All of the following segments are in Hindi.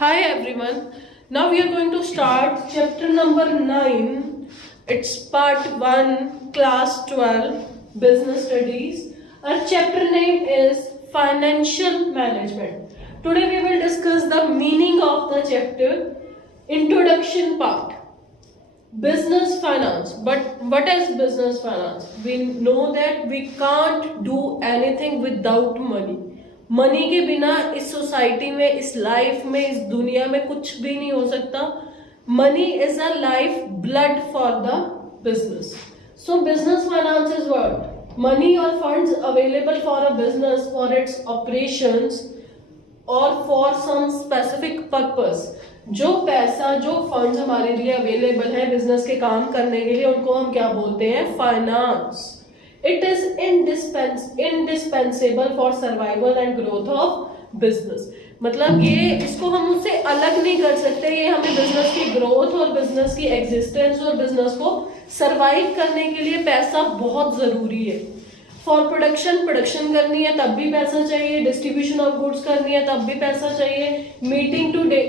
Hi everyone. Now we are going to start chapter number 9. It's part 1, class 12, business studies. Our chapter name is financial management. Today we will discuss the meaning of the chapter, introduction part. Business finance. But what is business finance? We know that we can't do anything without money. Money के बिना इस सोसाइटी में, इस लाइफ में, इस दुनिया में कुछ भी नहीं हो सकता. Money is a life blood for the business. So business finance is what? Money और funds available for a business for its operations और फॉर सम स्पेसिफिक पर्पस. जो पैसा, जो फंड्स हमारे लिए अवेलेबल है बिजनेस के काम करने के लिए, उनको हम क्या बोलते हैं? Finance. It is indispensable for survival and growth of business. मतलब ये, इसको हम उससे अलग नहीं कर सकते. ये हमें बिजनेस की ग्रोथ और बिजनेस की एग्जिस्टेंस और बिजनेस को सरवाइव करने के लिए पैसा बहुत जरूरी है. फॉर प्रोडक्शन करनी है तब भी पैसा चाहिए. डिस्ट्रीब्यूशन ऑफ गुड्स करनी है तब भी पैसा चाहिए. Meeting to day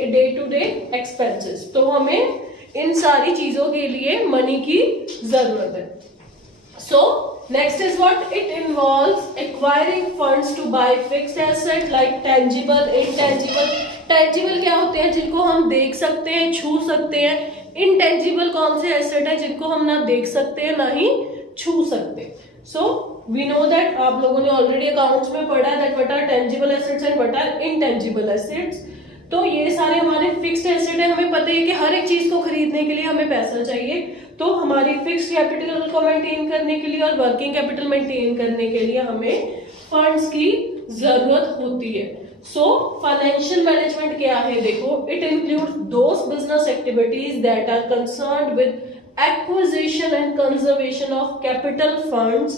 expenses. तो हमें इन सारी चीजों के लिए मनी की जरूरत है. So next is what? It involves acquiring funds to buy fixed asset like tangible, intangible. Tangible क्या होते हैं? जिनको हम देख सकते हैं, छू सकते हैं. Intangible कौन से एसेट है जिनको हम ना देख सकते हैं ना ही छू सकते. So we know that आप लोगों ने ऑलरेडी अकाउंट्स में पढ़ा है that what are tangible assets and what are intangible assets. तो ये सारे हमारे फिक्स्ड एसेट है. हमें पता है कि हर एक चीज को खरीदने के लिए हमें पैसा चाहिए. तो हमारी फिक्स्ड कैपिटल को मेंटेन करने के लिए और वर्किंग कैपिटल मेंटेन करने के लिए हमें फंड्स की जरूरत होती है. सो फाइनेंशियल मैनेजमेंट क्या है? देखो, it includes those business activities that are concerned with acquisition and conservation of capital funds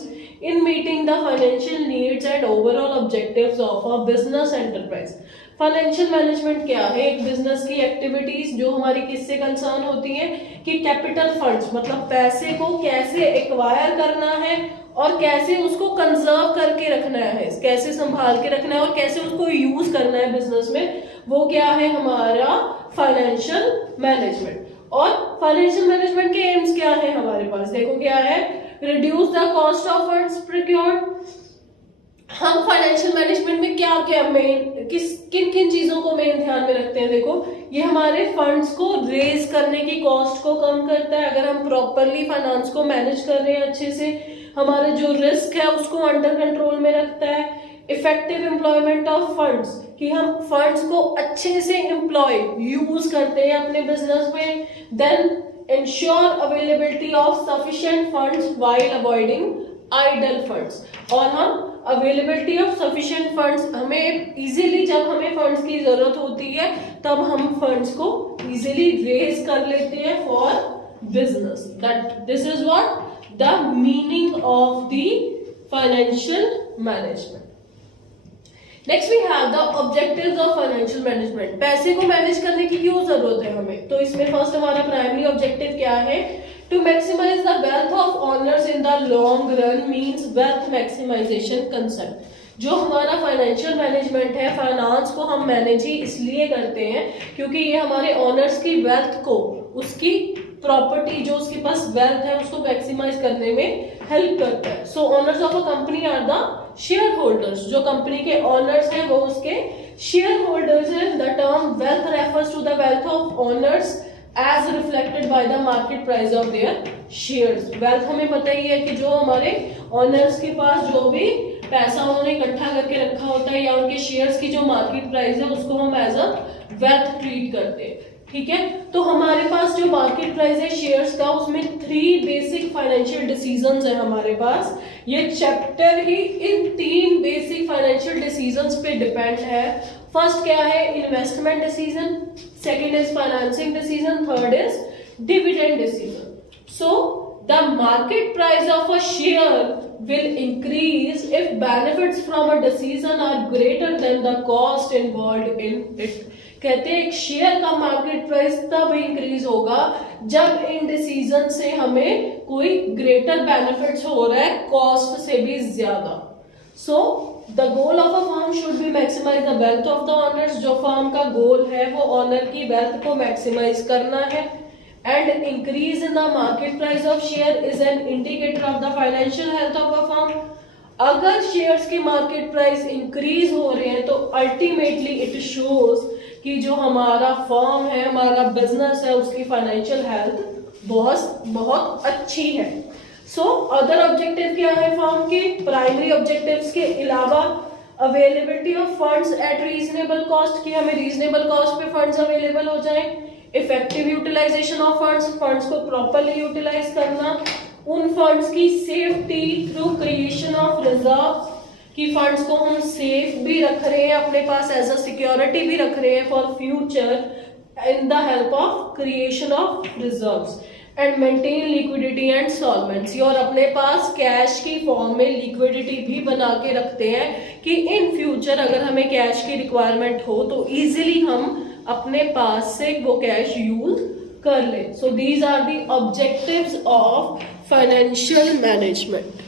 in meeting the financial needs and overall objectives of a business enterprise. Financial management क्या है? एक बिजनेस की एक्टिविटीज जो हमारी किससे कंसर्न होती है कि कैपिटल फंड्स, मतलब पैसे को कैसे एक्वायर करना है और कैसे उसको कंजर्व करके रखना है, कैसे संभाल के रखना है और कैसे उसको यूज करना है बिजनेस में. वो क्या है? हमारा फाइनेंशियल मैनेजमेंट. और फाइनेंशियल मैनेजमेंट के एम्स क्या है हमारे पास? देखो क्या है? Reduce the cost of funds procured. हम फाइनेंशियल मैनेजमेंट में क्या क्या मेन, किन किन चीजों को मेन ध्यान में रखते हैं? देखो, ये हमारे फंड्स को रेज करने की कॉस्ट को कम करता है. अगर हम प्रॉपरली फाइनेंस को मैनेज कर रहे हैं अच्छे से, हमारे जो रिस्क है उसको अंडर कंट्रोल में रखता है. इफेक्टिव एम्प्लॉयमेंट ऑफ फंड्स, कि हम फंड्स को अच्छे से एम्प्लॉय यूज करते हैं अपने बिजनेस में. Then ensure availability of sufficient funds while avoiding idle funds. और हम अवेलेबिलिटी ऑफ सफिशिएंट फंड्स, हमें इजीली, जब हमें फंड्स की जरूरत होती है तब हम फंड्स को इजीली रेज कर लेते हैं for business. That this is what the meaning of the financial management. Next we have the objectives of financial management. पैसे को मैनेज करने की क्यों जरूरत है हमें? तो इसमें फर्स्ट हमारा प्राइमरी ऑब्जेक्टिव क्या है? To maximize the wealth of owners in the long run means wealth maximization concept. जो हमारा फाइनेंशियल मैनेजमेंट है, फाइनेंस को हम मैनेज ही इसलिए करते हैं क्योंकि ये हमारे ऑनर्स की वेल्थ को, उसकी प्रॉपर्टी जो उसके पास वेल्थ है उसको मैक्सिमाइज करने में हेल्प करता है. So owners of a company are the share holders. जो कंपनी के ऑनर्स हैं वो उसके शेयर होल्डर्स हैं. The term wealth refers to the wealth of owners as reflected by the market price of their shares. Wealth हमें पता ही है कि जो हमारे ऑनर्स के पास जो भी पैसा उन्होंने इकट्ठा करके रखा होता है या उनके शेयर्स की जो मार्केट प्राइस है उसको हम एज अ वेल्थ ट्रीट करते हैं. ठीक है, तो हमारे पास जो मार्केट प्राइस है शेयर्स का, उसमें 3 बेसिक फाइनेंशियल डिसीजंस है हमारे पास. ये चैप्टर ही इन 3 बेसिक फाइनेंशियल डिसीजंस पे डिपेंड है. फर्स्ट क्या है? Investment decision. Second is financing decision. Third is dividend decision. So the market price of a share will increase if benefits from a decision are greater than the cost involved in it. कहते हैं एक शेयर का मार्केट प्राइस तब इंक्रीज होगा जब इन डिसीजन से हमें कोई ग्रेटर बेनिफिट्स हो रहा है कॉस्ट से भी ज्यादा. So the goal of a firm should be maximize the wealth of the owners, जो फर्म का गोल है वो ऑनर की वेल्थ को मैक्सिमाइज करना है। And increase in the market price of share is an indicator of the financial health of a firm. अगर शेयर्स की मार्केट प्राइस इंक्रीज हो रहे हैं तो अल्टीमेटली इट शोज कि जो हमारा फर्म है, हमारा बिजनेस है, उसकी फाइनेंशियल हेल्थ बहुत बहुत अच्छी है। सो अदर ऑब्जेक्टिव क्या है फर्म के? प्राइमरी ऑब्जेक्टिव्स के अलावा availability of funds at reasonable cost, कि हमें रीजनेबल कॉस्ट पे फंड्स अवेलेबल हो जाएं। Effective utilization of funds, funds को प्रॉपरली यूटिलाइज करना। उन फंड्स की safety through creation of reserves, कि फंड्स को हम सेफ भी रख रहे हैं अपने पास, एज अ सिक्योरिटी भी रख रहे हैं for future in the help of creation of reserves. And maintain liquidity and solvency, और अपने पास कैश की फॉर्म में लिक्विडिटी भी बना के रखते हैं कि इन फ्यूचर अगर हमें कैश की रिक्वायरमेंट हो तो इजीली हम अपने पास से वो कैश यूज कर ले। So these are the objectives of financial management.